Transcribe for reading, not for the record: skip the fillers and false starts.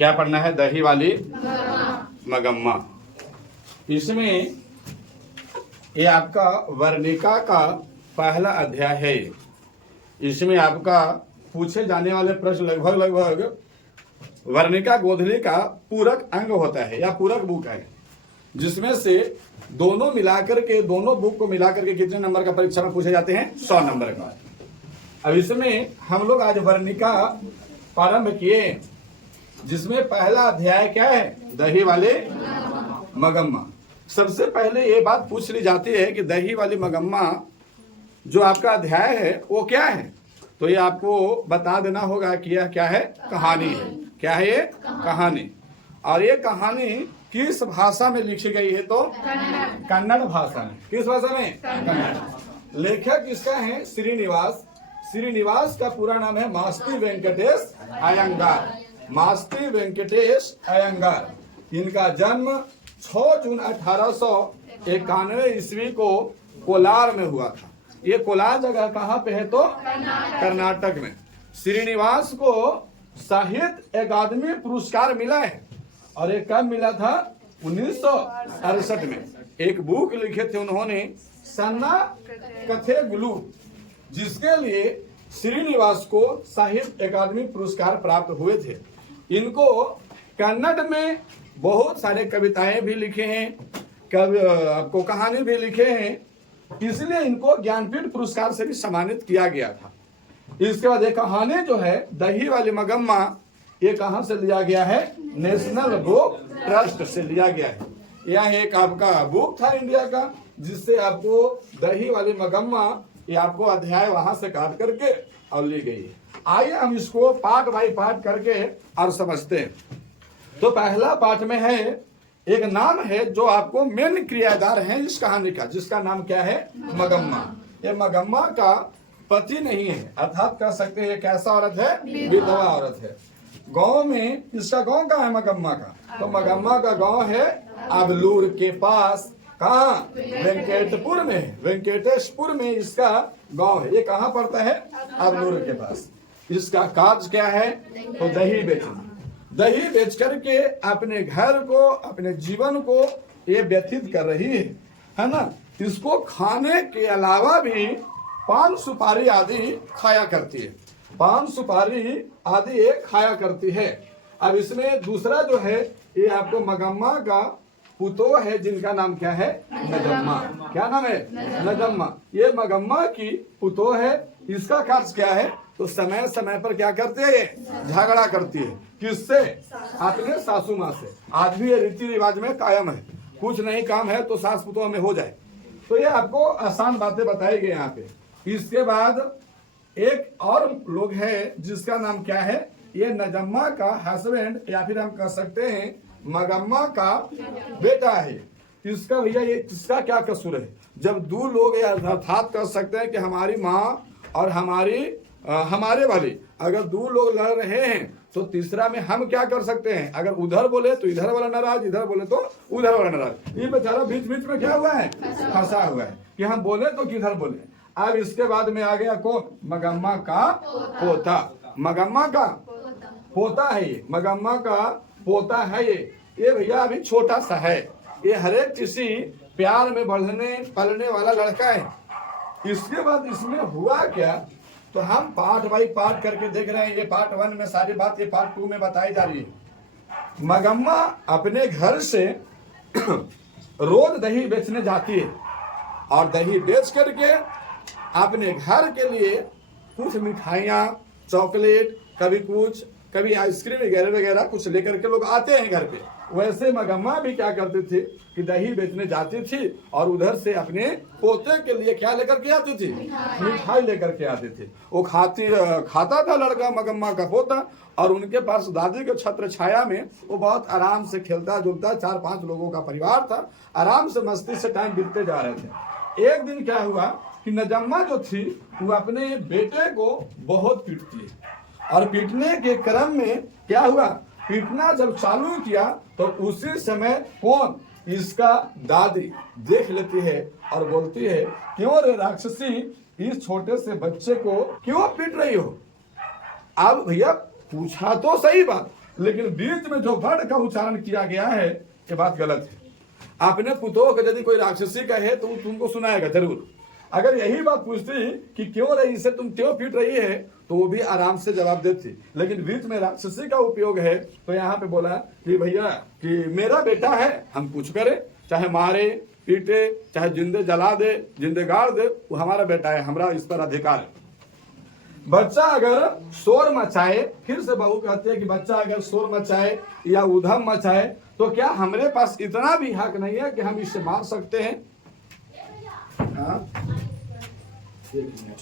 क्या पढ़ना है? दही वाली मगम्मा। इसमें ये आपका वर्णिका का पहला अध्याय है। इसमें आपका पूछे जाने वाले प्रश्न लगभग वर्णिका गोधली का पूरक अंग होता है या पूरक बुक है, जिसमें से दोनों बुक को मिलाकर के कितने नंबर का परीक्षा में पूछे जाते हैं? 100 नंबर का। अब इसमें हम लोग आज वर्णिका प्रारंभ किए, जिसमें पहला अध्याय क्या है? दही वाले मगम्मा। सबसे पहले ये बात पूछ ली जाती है कि दही वाली मगम्मा जो आपका अध्याय है वो क्या है? तो ये आपको बता देना होगा कि यह क्या है? कहानी है। क्या है ये? कहानी। और ये कहानी किस भाषा में लिखी गई है? तो कन्नड़ भाषा में। किस भाषा में? कन्नड़। लेखक इसका है श्रीनिवास। श्रीनिवास का पूरा नाम है मास्ती वेंकटेश अयंगार। मास्ती वेंकटेश अयंगार। इनका जन्म 6 जून 1891 ईस्वी को कोलार में हुआ था। ये कोलार जगह कहाँ पे है? तो कर्नाटक में। श्रीनिवास को साहित्य अकादमी पुरस्कार मिला है, और ये कब मिला था? 1968 में। एक बुक लिखे थे उन्होंने, सन्ना कथे गुलू, जिसके लिए श्रीनिवास को साहित्य अकादमी पुरस्कार प्राप्त हुए थे। इनको कन्नड़ में बहुत सारे कविताएं भी लिखे हैं, आपको कहानी भी लिखे हैं, इसलिए इनको ज्ञानपीठ पुरस्कार से भी सम्मानित किया गया था। इसके बाद एक कहानी जो है दही वाली मगम्मा, ये कहां से लिया गया है? नेशनल बुक ट्रस्ट से लिया गया है। यह एक आपका बुक था इंडिया का, जिससे आपको दही वाली मगम्मा ये आपको अध्याय वहां से काट करके और ली गई है। आइए हम इसको पार्ट बाय पार्ट करके और समझते हैं। तो पहला पार्ट में है, एक नाम है जो आपको मेन क्रियादार है इस कहानी का, जिसका नाम क्या है? मगम्मा। ये मगम्मा का पति नहीं है, अर्थात कह सकते हैं कैसा औरत है? विधवा औरत है। गांव में, इसका गांव कहाँ है मगम्मा का? तो मगम्मा का गांव है अबलूर के पास। कहाँ? वेंकटेशपुर में है। वेंकटेशपुर में इसका गांव है। ये कहाँ पड़ता है? अबलूर के पास। इसका कार्य क्या है? तो दही बेचना। दही बेच करके अपने घर को, अपने जीवन को ये व्यतीत कर रही है ना। इसको खाने के अलावा भी पान सुपारी आदि खाया करती है। पान सुपारी आदि ये खाया करती है। अब इसमें दूसरा जो है, ये आपको मगम्मा का पुतो है, जिनका नाम क्या है? नजम्मा। क्या नाम है? नजम्मा। ये मगम्मा की पुतो है। इसका कार्य क्या है? तो समय समय पर क्या करते हैं? झगड़ा करती है। किससे? अपने सासू माँ से। आज भी ये रीति रिवाज में कायम है, कुछ नहीं काम है तो सास पुतों में हो जाए। तो ये आपको आसान बातें बताई गई यहाँ पे। इसके बाद एक और लोग है, जिसका नाम क्या है? ये नजम्मा का हस्बैंड, या फिर हम कह सकते हैं मगम्मा का बेटा है। इसका भैया ये इसका क्या कसूर है? जब दो लोग, अर्थात कह सकते हैं कि हमारी माँ और हमारे वाली अगर दो लोग लड़ रहे हैं, तो तीसरा में हम क्या कर सकते हैं? अगर उधर बोले तो इधर वाला नाराज, इधर बोले तो उधर वाला नाराज। ये बेचारा बीच बीच में क्या हुआ है? फंसा हुआ है कि हम बोले तो किधर बोले। अब इसके बाद में आ गया कौन? मगम्मा का पोता। मगम्मा का पोता है ये। मगम्मा का पोता है ये भैया अभी छोटा सा है। ये हरेक किसी प्यार में बढ़ने पलने वाला लड़का है। इसके बाद इसमें हुआ क्या, तो हम पार्ट बाई पार्ट करके देख रहे हैं। ये पार्ट 1 में सारी बात, ये पार्ट 2 में बताई जा रही है। मगम्मा अपने घर से रोज दही बेचने जाती है, और दही बेच करके अपने घर के लिए कुछ मिठाइयाँ, चॉकलेट, कभी आइसक्रीम वगैरह वगैरह कुछ लेकर के लोग आते हैं घर पे। वैसे मगम्मा भी क्या करती थी कि दही बेचने जाती थी, और उधर से अपने पोते के लिए क्या लेकर के आती थी? मिठाई लेकर के आती थी। वो खाता था लड़का मगम्मा का पोता, और उनके पास दादी के छत्र छाया में वो बहुत आराम से खेलता जुलता, 4-5 लोगों का परिवार था, आराम से मस्ती से टाइम बीतते जा रहे थे। एक दिन क्या हुआ कि नजम्मा जो थी वो अपने बेटे को बहुत पीटती है, और पीटने के क्रम में क्या हुआ, पीटना जब चालू किया तो उसी समय कौन? इसका दादी देख लेती है और बोलती है, क्यों रे राक्षसी, इस छोटे से बच्चे को क्यों पीट रही हो? अब भैया पूछा तो सही बात, लेकिन बीच में जो वर्ड का उच्चारण किया गया है ये बात गलत है। आपने पुतोह को यदि कोई राक्षसी कहे तो तुमको सुनाएगा जरूर। अगर यही बात पूछती कि क्यों रही इसे तुम क्यों पीट रही है तो वो भी आराम से जवाब देती, लेकिन बीच में राक्षसी का उपयोग है तो यहाँ पे बोला कि भैया कि मेरा बेटा है, हम कुछ करें, चाहे मारे पीटे, चाहे जिंदे जला दे, जिंदे गाड़ दे, वो हमारा बेटा है, हमारा इस पर अधिकार है। बच्चा अगर शोर मचाए, फिर से बहू कहती है कि बच्चा अगर शोर मचाए या उधम मचाए तो क्या हमारे पास इतना भी हक नहीं है कि हम इसे मार सकते हैं? हाँ? एक मिनट।